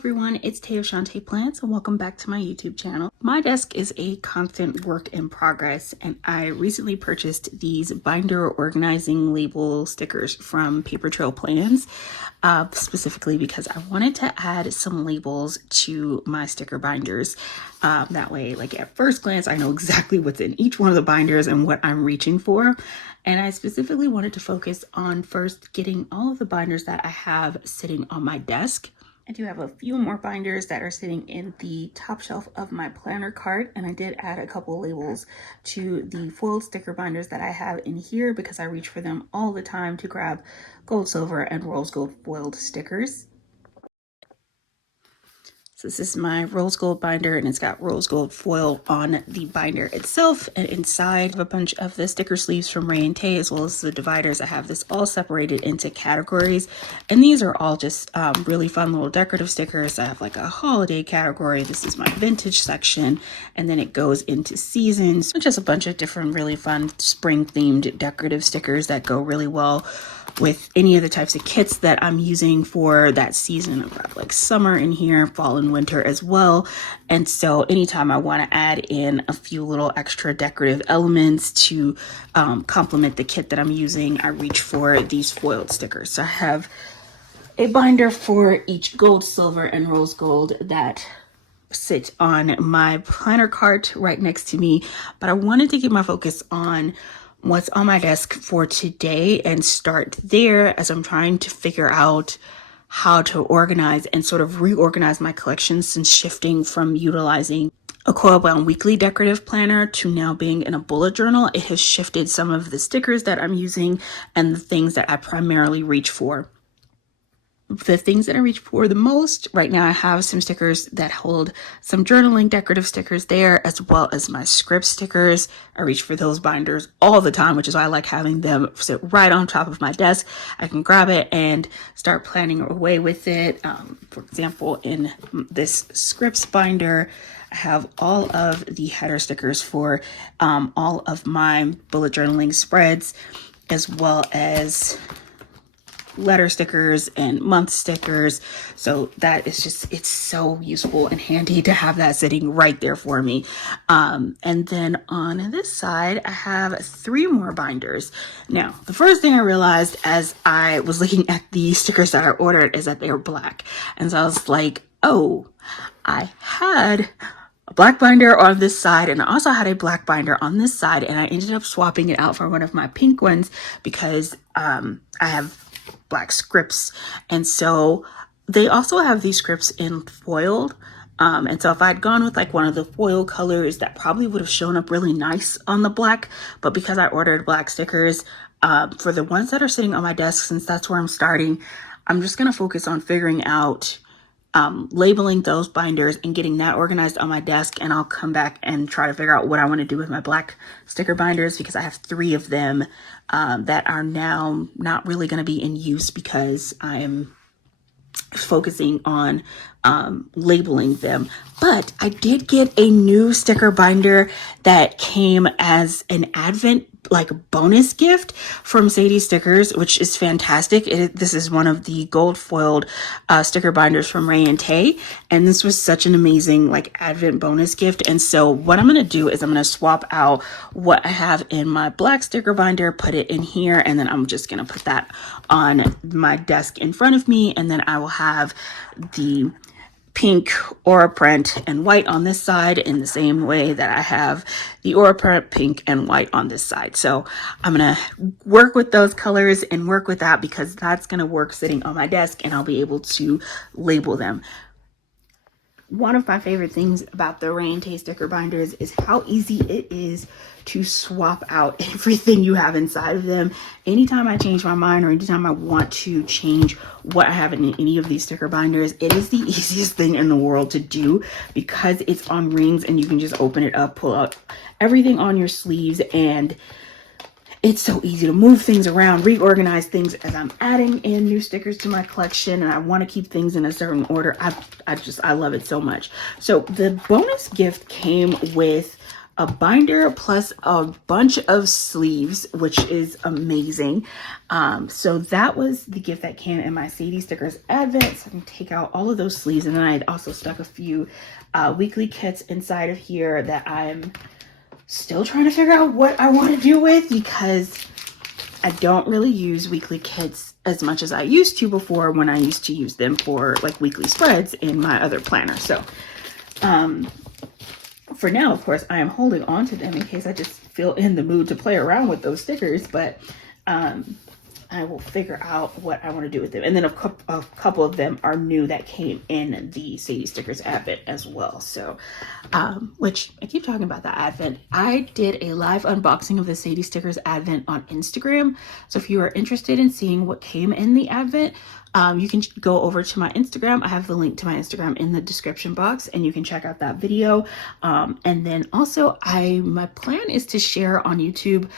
everyone, it's Tay of Shantae Plants and welcome back to my YouTube channel. My desk is a constant work in progress and I recently purchased these binder organizing label stickers from Paper Trail Plans, specifically because I wanted to add some labels to my sticker binders. That way, like at first glance, I know exactly what's in each one of the binders and what I'm reaching for. And I specifically wanted to focus on first getting all of the binders that I have sitting on my desk. I do have a few more binders that are sitting in the top shelf of my planner cart, and I did add a couple labels to the foiled sticker binders that I have in here because I reach for them all the time to grab gold, silver, and rose gold foiled stickers. So this is my rose gold binder and it's got rose gold foil on the binder itself, and inside I have a bunch of the sticker sleeves from Rae & Tay as well as the dividers. I have this all separated into categories, and these are all just really fun little decorative stickers. I have like a holiday category. This is my vintage section, and then it goes into seasons, just a bunch of different really fun spring themed decorative stickers that go really well with any of the types of kits that I'm using for that season. I've got like summer in here, fall and winter as well. And so anytime I want to add in a few little extra decorative elements to complement the kit that I'm using, I reach for these foiled stickers. So I have a binder for each gold, silver, and rose gold that sit on my planner cart right next to me. But I wanted to get my focus on what's on my desk for today and start there as I'm trying to figure out how to organize and sort of reorganize my collection since shifting from utilizing a coil bound weekly decorative planner to now being in a bullet journal. It has shifted some of the stickers that I'm using and the things that I primarily reach for. The things that I reach for the most right now, I have some stickers that hold some journaling decorative stickers there, as well as my script stickers. I reach for those binders all the time, which is why I like having them sit right on top of my desk. I can grab it and start planning away with it. For example, in this scripts binder, I have all of the header stickers for all of my bullet journaling spreads, as well as letter stickers and month stickers. So that is just, it's so useful and handy to have that sitting right there for me. And then on this side, I have 3 more binders. Now, the first thing I realized as I was looking at the stickers that I ordered is that they were black. And so I was like, oh, I had a black binder on this side and I also had a black binder on this side, and I ended up swapping it out for one of my pink ones because I have black scripts, and so they also have these scripts in foiled, and so if I'd gone with like one of the foil colors, that probably would have shown up really nice on the black. But because I ordered black stickers for the ones that are sitting on my desk, since that's where I'm starting, I'm just going to focus on figuring out labeling those binders and getting that organized on my desk, and I'll come back and try to figure out what I want to do with my black sticker binders, because I have 3 of them that are now not really going to be in use because I am focusing on labeling them. But I did get a new sticker binder that came as an Advent like bonus gift from Sadie Stickers, which is fantastic. This is one of the gold foiled sticker binders from Rae & Tay, and this was such an amazing like Advent bonus gift. And so what I'm going to do is I'm going to swap out what I have in my black sticker binder, put it in here, and then I'm just going to put that on my desk in front of me, and then I will have the pink aura print and white on this side in the same way that I have the aura print pink and white on this side. So I'm gonna work with those colors and work with that because that's gonna work sitting on my desk and I'll be able to label them. One of my favorite things about the Rae & Tay sticker binders is how easy it is to swap out everything you have inside of them. Anytime I change my mind or anytime I want to change what I have in any of these sticker binders, it is the easiest thing in the world to do because it's on rings and you can just open it up, pull out everything on your sleeves, and it's so easy to move things around, reorganize things as I'm adding in new stickers to my collection and I want to keep things in a certain order. I love it so much. So the bonus gift came with a binder plus a bunch of sleeves, which is amazing. So that was the gift that came in my Sadie Stickers Advent. So I can take out all of those sleeves, and then I also stuck a few weekly kits inside of here that I'm still trying to figure out what I want to do with, because I don't really use weekly kits as much as I used to before, when I used to use them for like weekly spreads in my other planner. So for now, of course, I am holding on to them in case I just feel in the mood to play around with those stickers, but I will figure out what I want to do with them. And then a couple of them are new that came in the Sadie Stickers Advent as well. So, which I keep talking about the Advent. I did a live unboxing of the Sadie Stickers Advent on Instagram. So if you are interested in seeing what came in the Advent, you can go over to my Instagram. I have the link to my Instagram in the description box, and you can check out that video. And then also my plan is to share on YouTube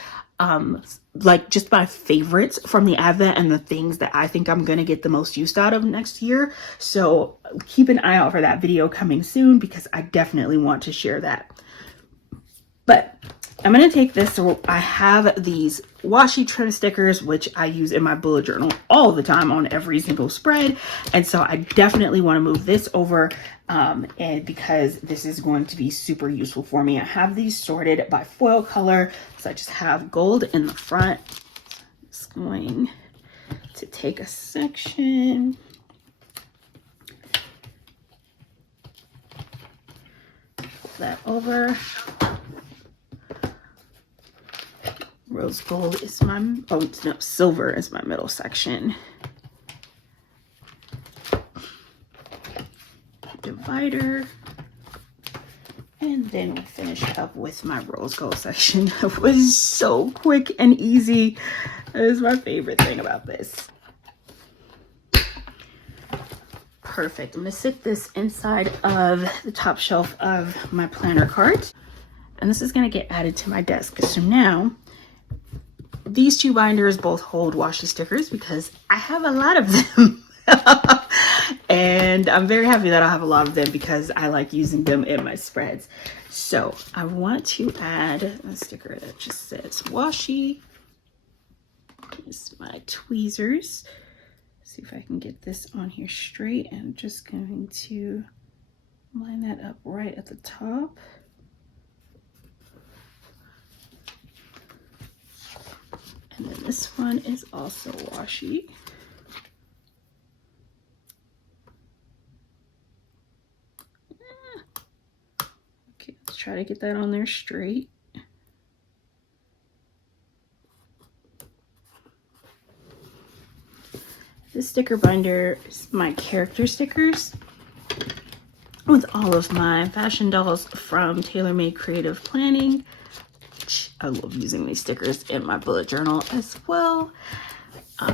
like just my favorites from the Advent and the things that I think I'm gonna get the most use out of next year. So keep an eye out for that video coming soon, because I definitely want to share that. But I'm gonna take this. So I have these washi trim stickers, which I use in my bullet journal all the time on every single spread. And so I definitely want to move this over, and because this is going to be super useful for me. I have these sorted by foil color. So I just have gold in the front. Just going to take a section. Pull that over. Rose gold is my, oh no, silver is my middle section. Divider. And then we'll finish up with my rose gold section. It was so quick and easy. That is my favorite thing about this. Perfect. I'm gonna sit this inside of the top shelf of my planner cart. And this is gonna get added to my desk. So now, these two binders both hold washi stickers because I have a lot of them. And I'm very happy that I have a lot of them because I like using them in my spreads. So I want to add a sticker that just says washi. Here's my tweezers. See if I can get this on here straight. I'm just going to line that up right at the top. And then this one is also washi. Okay, let's try to get that on there straight. This sticker binder is my character stickers with all of my fashion dolls from Tailor Made Creative Planning. I love using these stickers in my bullet journal as well,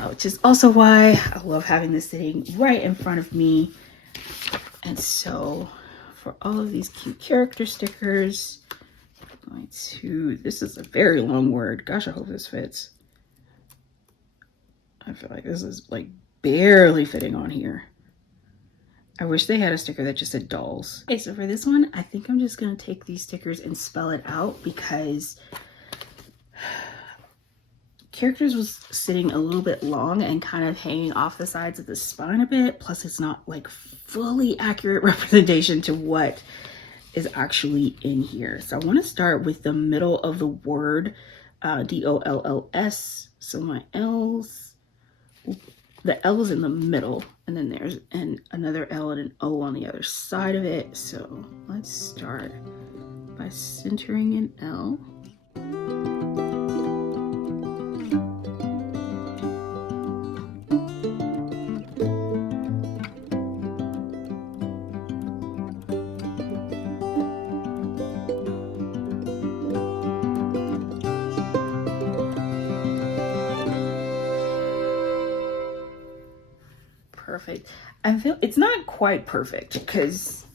which is also why I love having this sitting right in front of me. And so for all of these cute character stickers, I'm going to, this is a very long word. Gosh, I hope this fits. I feel like this is like barely fitting on here. I wish they had a sticker that just said dolls. Okay, so for this one, I think I'm just gonna take these stickers and spell it out because characters was sitting a little bit long and kind of hanging off the sides of the spine a bit. Plus it's not like fully accurate representation to what is actually in here. So I wanna start with the middle of the word, D-O-L-L-S. So my L's, the L is in the middle, and then there's another L and an O on the other side of it. So let's start by centering an L. Perfect. I feel it's not quite perfect because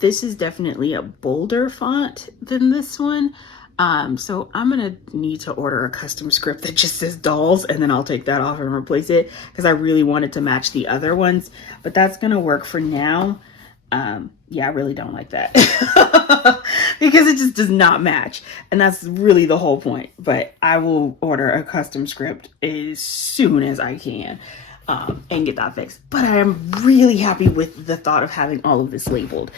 this is definitely a bolder font than this one. So I'm gonna need to order a custom script that just says dolls, and then I'll take that off and replace it because I really wanted to match the other ones, but that's gonna work for now. Yeah, I really don't like that because it just does not match. And that's really the whole point. But I will order a custom script as soon as I can and get that fixed. But I am really happy with the thought of having all of this labeled.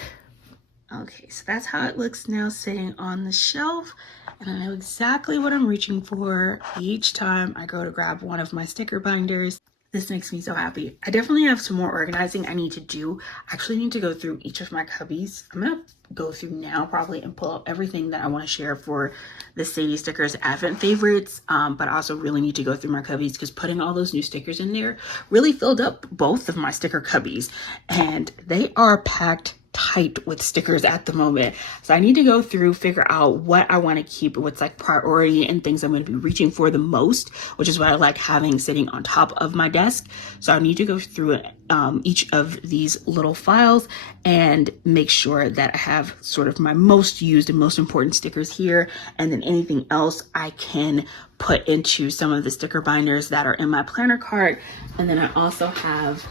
Okay, so that's how it looks now sitting on the shelf. And I know exactly what I'm reaching for each time I go to grab one of my sticker binders. This makes me so happy. I definitely have some more organizing I need to do. I actually need to go through each of my cubbies. I'm gonna go through now probably and pull up everything that I want to share for the Sadie Stickers Advent favorites. But I also really need to go through my cubbies because putting all those new stickers in there really filled up both of my sticker cubbies. And they are packed tight with stickers at the moment. So I need to go through, figure out what I want to keep, what's like priority and things I'm going to be reaching for the most, which is what I like having sitting on top of my desk. So I need to go through each of these little files and make sure that I have sort of my most used and most important stickers here. And then anything else I can put into some of the sticker binders that are in my planner cart. And then I also have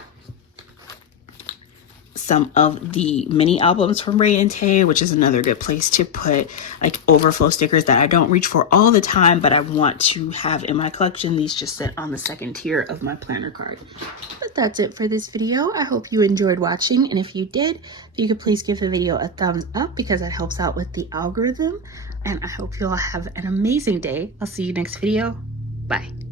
some of the mini albums from Rae and Tay, which is another good place to put like overflow stickers that I don't reach for all the time, but I want to have in my collection. These just sit on the second tier of my planner card. But that's it for this video. I hope you enjoyed watching, and if you did, if you could please give the video a thumbs up because that helps out with the algorithm. And I hope you all have an amazing day. I'll see you next video. Bye.